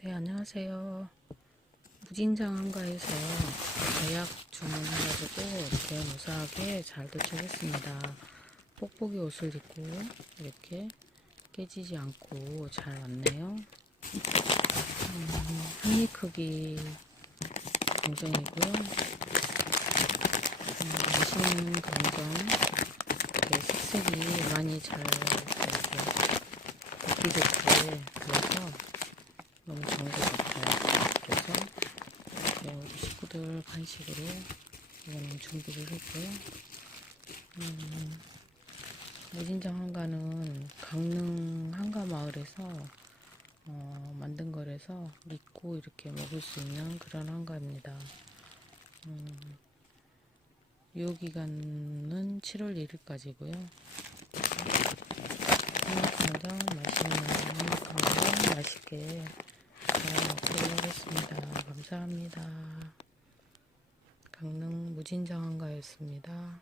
네, 안녕하세요. 무진장 한가에서 예약 주문해가지고 이렇게 무사하게 잘 도착했습니다. 뽁뽁이 옷을 입고 이렇게 깨지지 않고 잘 왔네요. 음, 한입 크기 공정이고요. 음, 맛있는 감정, 이렇게 색색이 많이 잘 이렇게 먹기 좋게 너무 좋은 것 같아요. 그래서 우리 식구들 간식으로 이거는 준비를 했고요. 음, 무진장 한가는 강릉 한가 마을에서 어, 만든 거라서 믿고 이렇게 먹을 수 있는 그런 한가입니다. 음, 유효기간은 7월 1일까지고요. 한입간장 맛있는 한입간장 맛있게 잘 먹도록 하겠습니다. 감사합니다. 강릉 무진장 한가였습니다.